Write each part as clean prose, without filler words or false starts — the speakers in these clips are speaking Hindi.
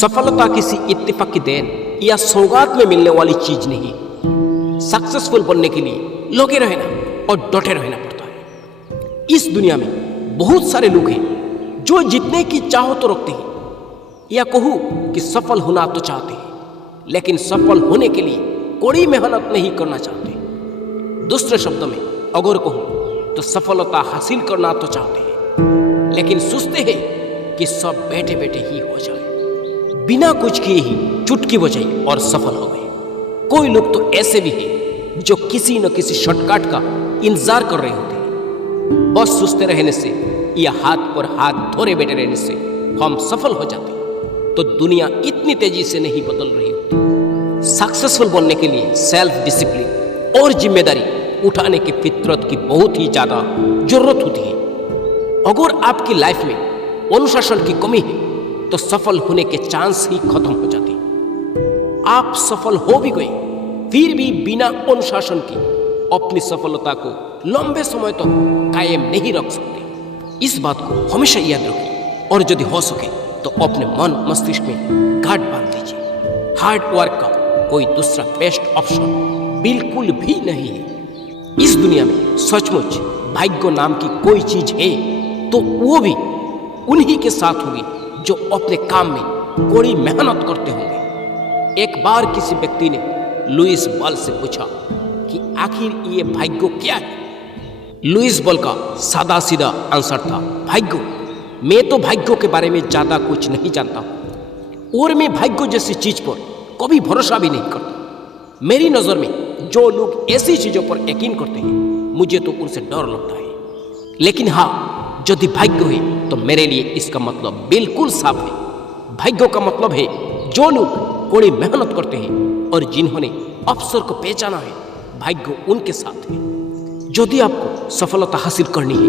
सफलता किसी इत्तेफाक की देन या सौगात में मिलने वाली चीज नहीं। सक्सेसफुल बनने के लिए लगे रहना और डटे रहना पड़ता है। इस दुनिया में बहुत सारे लोग हैं जो जीतने की चाह तो रखते हैं, या कहूं कि सफल होना तो चाहते हैं, लेकिन सफल होने के लिए कड़ी मेहनत नहीं करना चाहते। दूसरे शब्दों में अगर कहूं तो सफलता हासिल करना तो चाहते हैं, लेकिन सोचते हैं कि सब बैठे बैठे ही हो जाए, बिना कुछ किए ही चुटकी बजाई और सफल हो गए। कोई लोग तो ऐसे भी हैं जो किसी न किसी शॉर्टकट का इंतजार कर रहे होते हैं। बस सुस्ते रहने से या हाथ पर हाथ धोरे बैठे रहने से हम सफल हो जाते हैं, तो दुनिया इतनी तेजी से नहीं बदल रही होती। सक्सेसफुल बनने के लिए सेल्फ डिसिप्लिन और जिम्मेदारी उठाने की फितरत की बहुत ही ज्यादा जरूरत होती है। अगर आपकी लाइफ में अनुशासन की कमी है तो सफल होने के चांस ही खत्म हो जाते हैं। आप सफल हो भी गए, फिर भी बिना अनुशासन के अपनी सफलता को लंबे समय तक कायम नहीं रख सकते। इस बात को हमेशा याद रखें, और यदि हो सके तो अपने मन मस्तिष्क में गांठ बांध लीजिए। हार्ड वर्क का कोई दूसरा बेस्ट ऑप्शन बिल्कुल भी नहीं है। इस दुनिया में सचमुच भाग्य नाम की कोई चीज है तो वो भी उन्हीं के साथ होगी जो अपने काम में कड़ी मेहनत करते होंगे। एक बार किसी व्यक्ति ने लुईस बॉल से पूछा कि आखिर ये भाग्य क्या है। लुईस बॉल का सादा सीधा आंसर था, भाग्य। मैं तो भाग्य के बारे में ज्यादा कुछ नहीं जानता हूं, और मैं भाग्य जैसी चीज पर कभी भरोसा भी नहीं करता। मेरी नजर में जो लोग ऐसी चीजों पर यकीन करते हैं, मुझे तो उनसे डर लगता है। लेकिन हाँ, यदि भाग्य है तो मेरे लिए इसका मतलब बिल्कुल साफ है। भाग्य का मतलब है जो लोग कड़ी मेहनत करते हैं और जिन्होंने अवसर को पहचाना है, भाग्य उनके साथ है। यदि आपको सफलता हासिल करनी है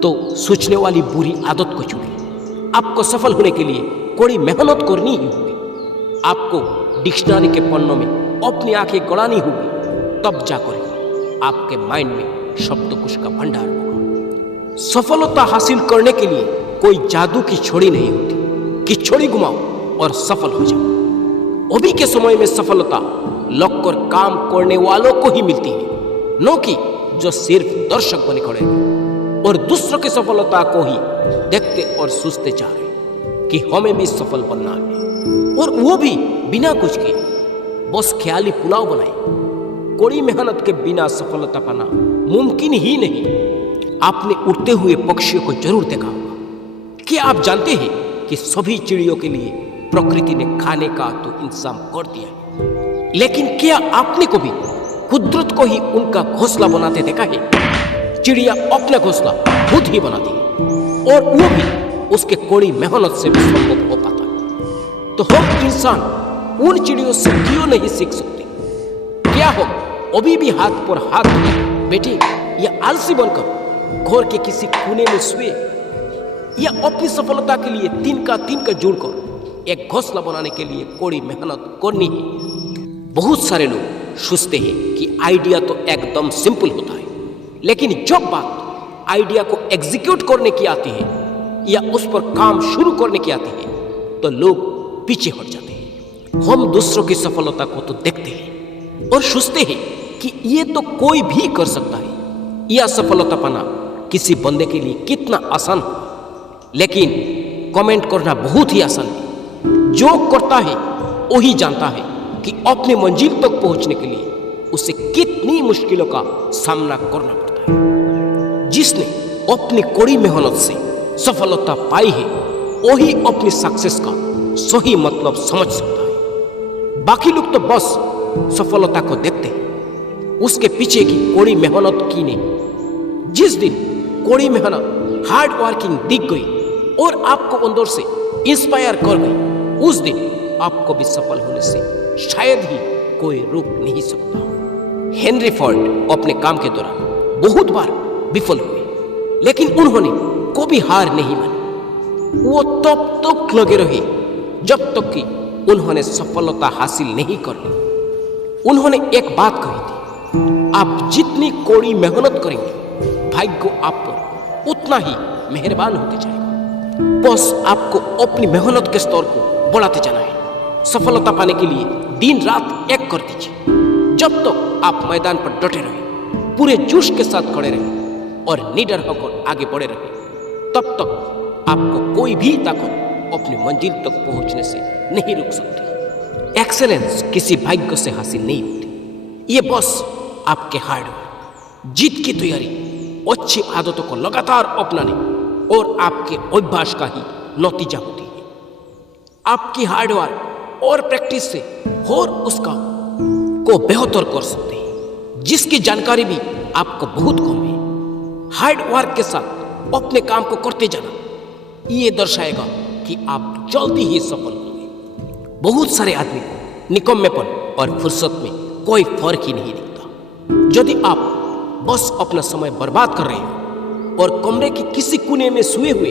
तो सोचने वाली बुरी आदत को छोड़िए। आपको सफल होने के लिए कड़ी मेहनत करनी ही होगी। आपको डिक्शनरी के पन्नों में अपनी आंखें गड़ानी होगी, तब जाकर आपके माइंड में शब्दकोश का भंडार होगा। सफलता हासिल करने के लिए कोई जादू की छड़ी नहीं होती कि छड़ी घुमाओ और सफल हो जाओ। अभी के समय में सफलता लगकर काम करने वालों को ही मिलती है, न कि जो सिर्फ दर्शक बने खड़े हैं और दूसरों की सफलता को ही देखते और सोचते जा रहे कि हमें भी सफल बनना है, और वो भी बिना कुछ किए, बस ख्याली पुलाव बनाए। कड़ी मेहनत के बिना सफलता पाना मुमकिन ही नहीं। आपने उड़ते हुए पक्षियों को जरूर देखा होगा। क्या आप जानते हैं कि सभी चिड़ियों के लिए प्रकृति ने खाने का तो इंतजाम कर दिया है, लेकिन क्या आपने कभी कुदरत को ही उनका घोंसला बनाते देखा है? चिड़िया अपना घोंसला खुद ही बनाती है, और वो भी उसके कड़ी मेहनत से भी संभव हो पाता है। तो हम इंसान उन चिड़ियों से क्यों नहीं सीख सकते? क्या हम अभी भी हाथ पर हाथ बैठे या आलसी बनकर घर के किसी कोने में सोए, या अपनी सफलता के लिए तिनका जोड़कर एक घोंसला बनाने के लिए कड़ी मेहनत करनी है? बहुत सारे लोग सोचते हैं कि आइडिया तो एकदम सिंपल होता है, लेकिन जब बात आइडिया को एग्जीक्यूट करने की आती है या उस पर काम शुरू करने की आती है, तो लोग पीछे हट जाते हैं। हम दूसरों की सफलता को तो देखते हैं और सोचते हैं कि ये तो कोई भी कर सकता है, यह सफलता पाना किसी बंदे के लिए कितना आसान हो। लेकिन कमेंट करना बहुत ही आसान है। जो करता है वही जानता है कि अपनी मंजिल तक पहुंचने के लिए उसे कितनी मुश्किलों का सामना करना पड़ता है। जिसने अपनी कड़ी मेहनत से सफलता पाई है, वही अपनी सक्सेस का सही मतलब समझ सकता है। बाकी लोग तो बस सफलता को देखते हैं, उसके पीछे की कड़ी मेहनत की नहीं। जिस दिन कड़ी मेहनत हार्ड वर्किंग दिख गई और आपको अंदर से इंस्पायर कर गई, उस दिन आपको भी सफल होने से शायद ही कोई रोक नहीं सकता। हेनरी फोर्ड अपने काम के दौरान बहुत बार विफल हुए, लेकिन उन्होंने कभी हार नहीं मानी। वो तब तक लगे रहे जब तक कि उन्होंने सफलता हासिल नहीं कर ली। उन्होंने एक बात कही थी, आप जितनी कड़ी मेहनत करेंगे, भाग्य आप पर उतना ही मेहरबान होते जाएगा। बस आपको अपनी मेहनत के स्तर को बढ़ाते जाना है। सफलता पाने के लिए दिन रात एक कर दीजिए। जब तक आप मैदान पर डटे रहे, पूरे जोश के साथ खड़े रहे और निडर होकर आगे बढ़े रहे, तब तक आपको कोई भी ताकत अपनी मंजिल तक पहुंचने से नहीं रोक सकती। एक्सेलेंस किसी भाग्य से हासिल नहीं होती, ये बस आपके हार्डवर्क, जीत की तैयारी, अच्छी आदतों को लगातार अपनाने और आपके अभ्यास का ही नतीजा होती है। आपकी हार्डवर्क और प्रैक्टिस से और उसका को बेहतर कर सकते हैं, जिसकी जानकारी भी आपको बहुत कम है। हार्डवर्क के साथ अपने काम को करते जाना ये दर्शाएगा कि आप जल्दी ही सफल होंगे। बहुत सारे आदमी को निकम्मेपन और फुर्सत में कोई फर्क ही नहीं दिखता। यदि आप बस अपना समय बर्बाद कर रहे हो और कमरे के किसी कोने में सोए हुए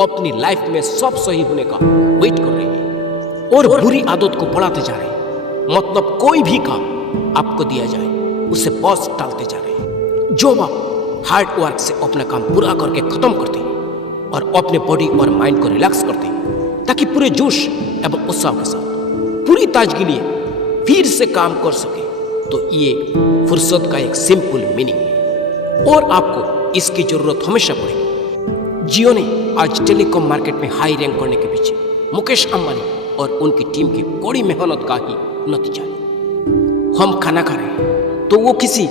अपनी लाइफ में सब सही होने का वेट कर रहे हैं और बुरी आदत को बढ़ाते जा रहे हैं, मतलब कोई भी काम आपको दिया जाए उसे बस टालते जा रहे हैं। जो आप हार्ड वर्क से अपना काम पूरा करके खत्म करते हैं और अपने बॉडी और माइंड को रिलैक्स करते हैं, ताकि पूरे जोश एवं उत्साह के साथ पूरी ताजगी लिए फिर से काम कर सके, तो ये फुर्सत का एक सिंपल मीनिंग है और आपको इसकी जरूरत हमेशा पड़ेगी। जियो ने आज टेलीकॉम मार्केट में हाई रैंक करने के पीछे मुकेश अंबानी और उनकी टीम की कड़ी मेहनत का ही नतीजा है। हम खाना खा रहे हैं तो वो किसी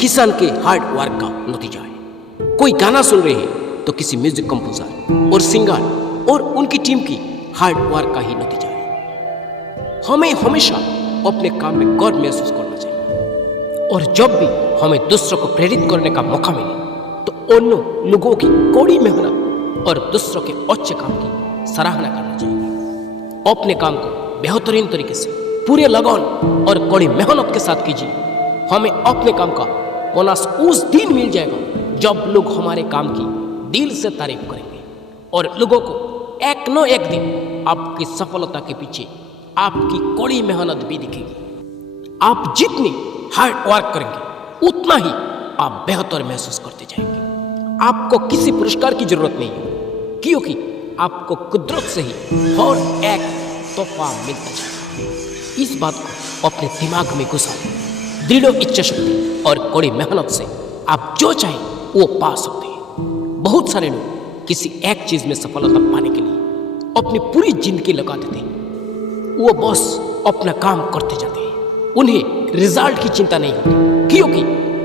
किसान के हार्ड वर्क का नतीजा है। कोई गाना सुन रहे हैं तो किसी म्यूजिक कंपोजर और सिंगर और उनकी टीम की हार्ड वर्क का ही नतीजा है। हमें हमेशा अपने काम में गर्व महसूस करना चाहिए और जब भी हमें दूसरों को प्रेरित करने का मौका मिले तो उन लोगों की कड़ी मेहनत और दूसरों के अच्छे काम की सराहना करना चाहिए। अपने काम को बेहतरीन तरीके से पूरे लगन और कड़ी मेहनत के साथ कीजिए। हमें अपने काम का बोनस उस दिन मिल जाएगा जब लोग हमारे काम की दिल से तारीफ करेंगे और लोगों को एक न एक दिन आपकी सफलता के पीछे आपकी कड़ी मेहनत भी दिखेगी। आप जितनी हार्ड वर्क करेंगे उतना ही आप बेहतर महसूस करते जाएंगे। आपको किसी पुरस्कार की जरूरत नहीं है, क्योंकि आपको कुदरत से ही हर एक तोहफा मिलता जाएगा। इस बात को अपने दिमाग में घुसा लें। दृढ़ इच्छा शक्ति और कड़ी मेहनत से आप जो चाहें वो पा सकते हैं। बहुत सारे लोग किसी एक चीज में सफलता पाने के लिए अपनी पूरी जिंदगी लगा देते हैं। वो बस अपना काम करते जाते हैं। उन्हें रिजल्ट की चिंता नहीं होती, क्योंकि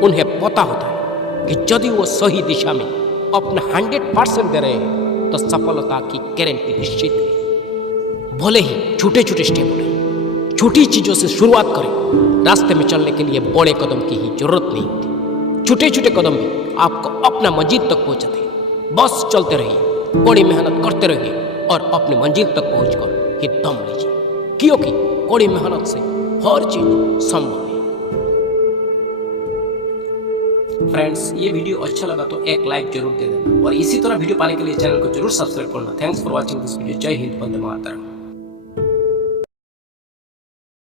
उन्हें पता होता है कि यदि वो सही दिशा में अपना 100% दे रहे हैं तो सफलता की गारंटी निश्चित है। भले ही छोटे छोटे स्टेप उठाएं, छोटी चीजों से शुरुआत करें। रास्ते में चलने के लिए बड़े कदम की ही जरूरत नहीं होती। छोटे छोटे कदम भी आपको अपना मंजिल तक पहुंचाते हैं। बस चलते रहिए, बड़ी मेहनत करते रहिए और अपनी मंजिल तक पहुंचकर ही दम लीजिए, क्योंकि कड़ी मेहनत से हर चीज संभव है। फ्रेंड्स, ये वीडियो अच्छा लगा तो एक लाइक जरूर दे देना और इसी तरह वीडियो पाने के लिए चैनल को जरूर सब्सक्राइब करना। Thanks for watching this video. जय हिंद, वंदे मातरम।